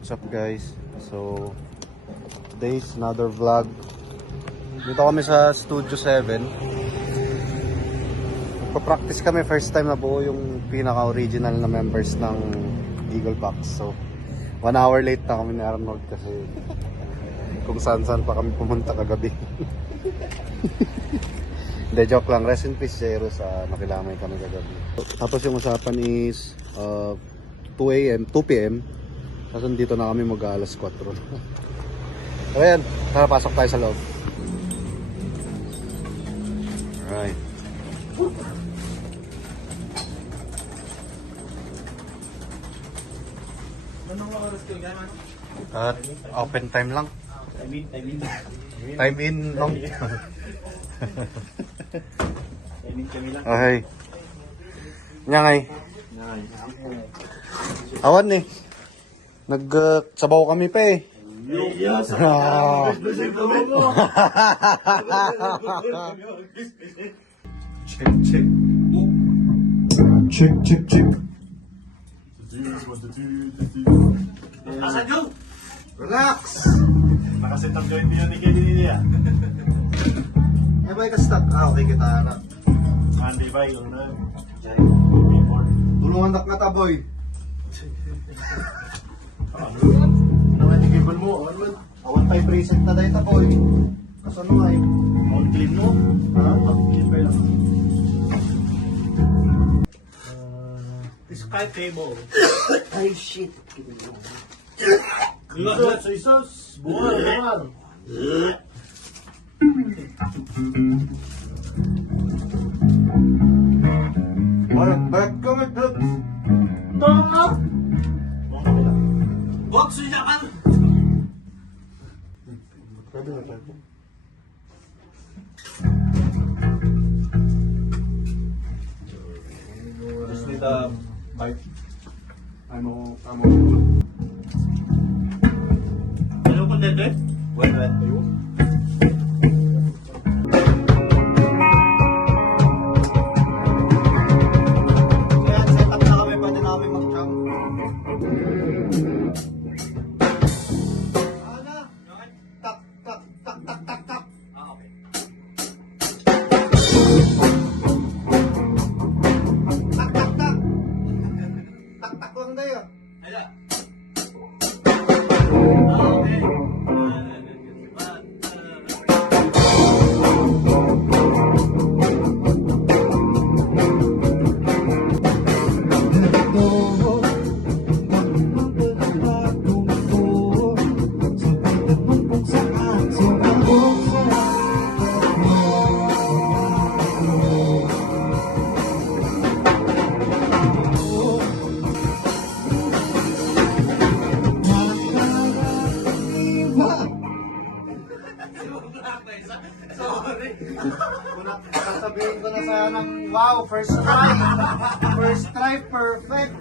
What's up guys? So today's another vlog. Dito kami sa Studio 7. Nagpa-practice kami, first time na buo yung pinaka-original na members ng Eagle Box. So 1 hour late na kami ni Arnold kasi kung saan-saan pa kami pumunta kagabi. Hindi, joke lang. Rest in peace, Zero, sa nakilamay kami kagabi. Tapos yung usapan is 2 p.m. Tapos dito na kami mag-alas 4. So ayan, tara pasok tayo sa loob. Alright. Anong oras kayo gano'n? At open time lang. Time in, no? Kami lang. Okay. Nyangay. Awan eh. Nagsabaw kami pa eh. Yes! Check. Asan yun? Relax! Nakaset up joint niya ni Kenny niya. Ay ba ka-stop? Okay kita na. Monday ba yung na? Tulungan na ka boy. Naman yung cable mo, Arnold. Awan tayo preset na dahil boy. Kasano nga eh? Out clean mo? Ha? Out clean ba lang? Skype cable. Ay shit. Isos! Buwan! Barat ka mag-vlog. Tama! Box siya kan! Pwede na tayo. Just need a bite. Ano. Ano kung dito eh? Wait. Kaya set up na kami, pwede na kami mag-jump. Ana! Tak. Ah, okay. Tak. Tak lang tayo. Hala. Ah, okay. Sorry. Sasabihin ko na sana, wow, first try. First try, perfect.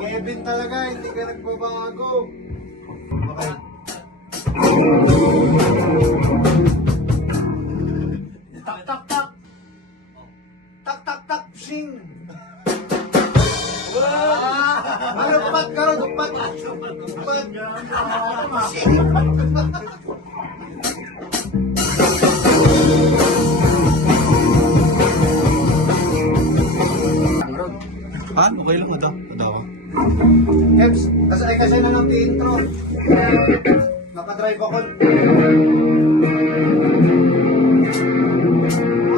Kevin talaga, hindi ka nagbabago. Okay. Tak. Tak, shing. Malupad ka rin, upad. Shing. Okay lang ito. Ito ako. Eps, kasi na ng intro. Nakadrive ako.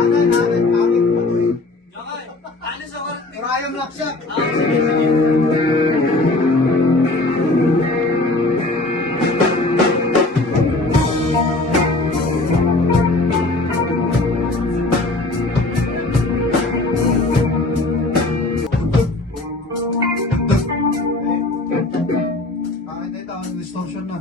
Anan, pangit pa to eh. Okay. Ano sa oras? Ryan Lakshak. Sige. Bakit ito? Distortion na.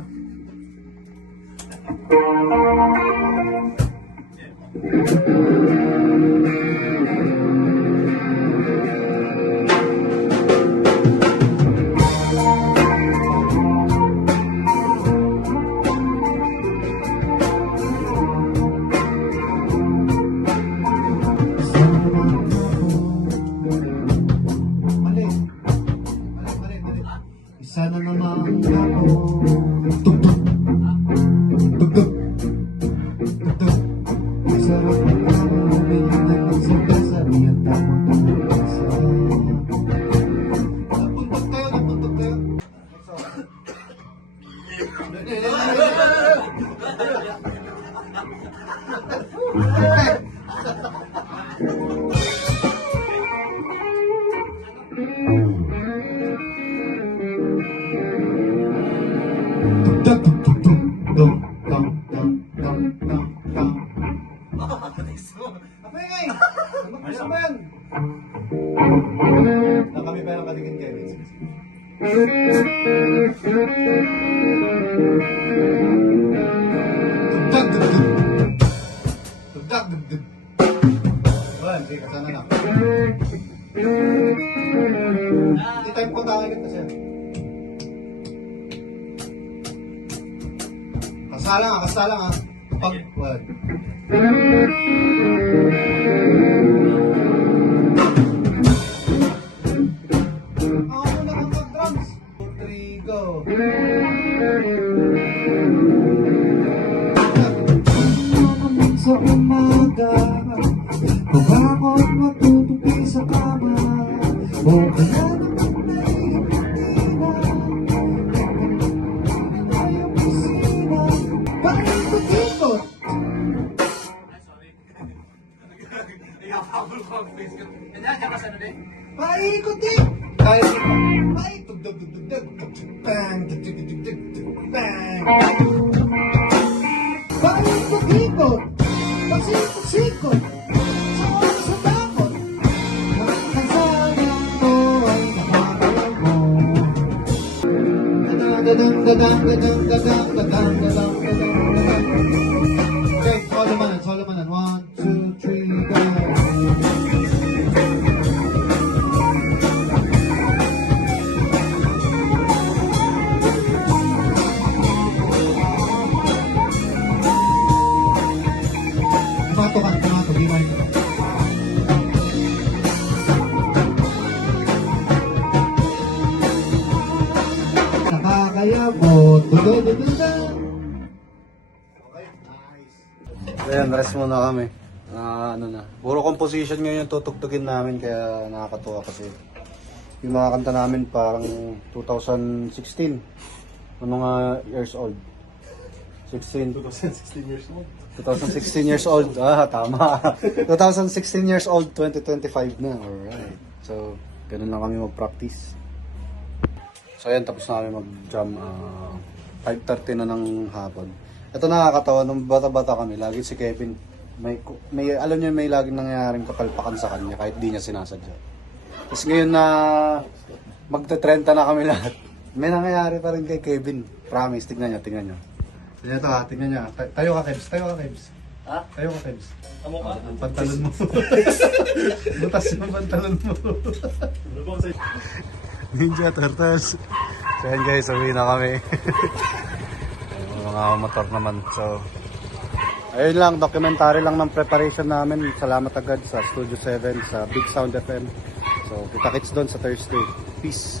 Sana naman Kami pa ng kaligin Kevin. Sige, kasana na. Hindi tayo punta agad kasi. Kasala nga. Pag, wag. Ako muna kang mag-drums. 2, 3, go. Sa umaga, kung ako't matutupi sa kama, o kaya naman ay opisina, paikot-ikot. Paikot-ikot. Kaya paikot-ikot. Paikot-ikot. Pasikot-sikot. Sa oras sa takot. Nakakansalan ko ay nakakal mo. Dadang-dadang-dadang-dadang-dadang-dadang-dadang-dadang. Okay, solo manan. 1, 2, 3, go. Tomato, di main ito. Nakakayabot. Okay, nice. Ayan, rest muna kami. Puro composition ngayon tutugtugin namin kaya nakakatuwa kasi yung mga kanta namin parang 2016. Mga years old. 2016 years old. 2016 years old. Tama. 2016 years old, 2025 na. Alright. So, ganun lang kami mag-practice. So, ayan, tapos na kami mag-jam. 5:30 na ng hapon. Ito nakakatawa, nung bata-bata kami, lagi si Kevin, alam niyo, may laging nangyayaring kapalpakan sa kanya kahit di niya sinasadya. Tapos ngayon na magte-30 na kami lahat, may nangyayari pa rin kay Kevin. Promise, tignan niyo. Tignan niya. Tayo ka, Kebs. Ha? Tayo ka, Kebs. Amo ka? Ang pantalon mo. Butas yung pantalon mo. Ninja Turtles. So yan guys, uwi na kami. Mga motor naman. So, ayun lang, documentary lang ng preparation namin. Salamat agad sa Studio 7, sa Big Sound FM. So, kita-kits doon sa Thursday. Peace.